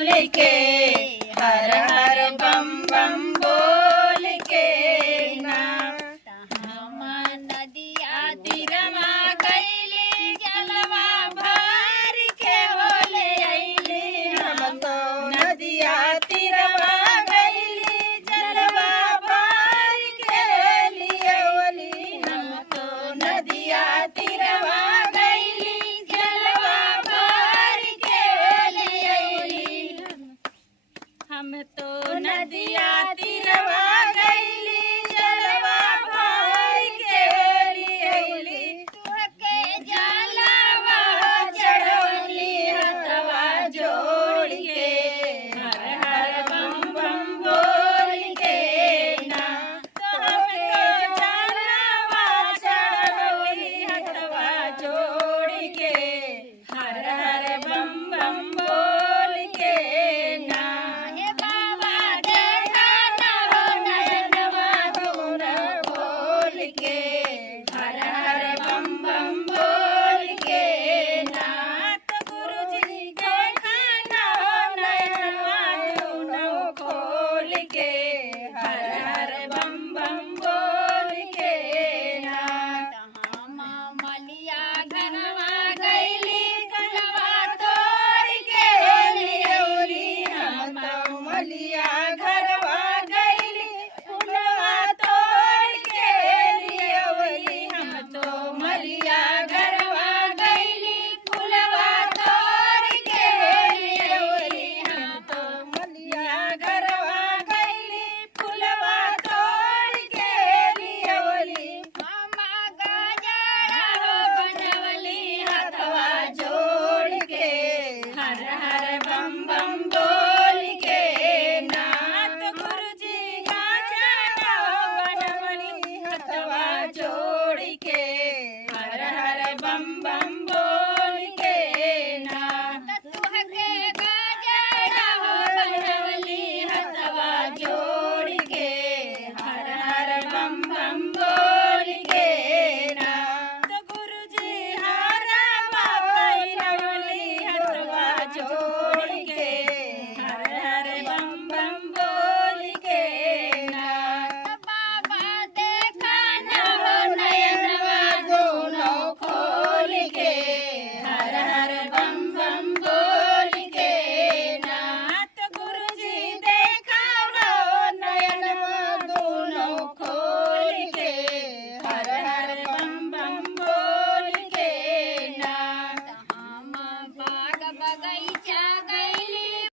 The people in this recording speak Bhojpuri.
बोल के हर हर बम बम बोल के ना हम नदिया तीरमा गईली जलवा भर के होले अइली हम तो नदिया तीरमा गईली जलवा भर के लियवली हम तो नदिया तीरमा गईली जलवा भर के लियवली हम तो नदिया तीरवा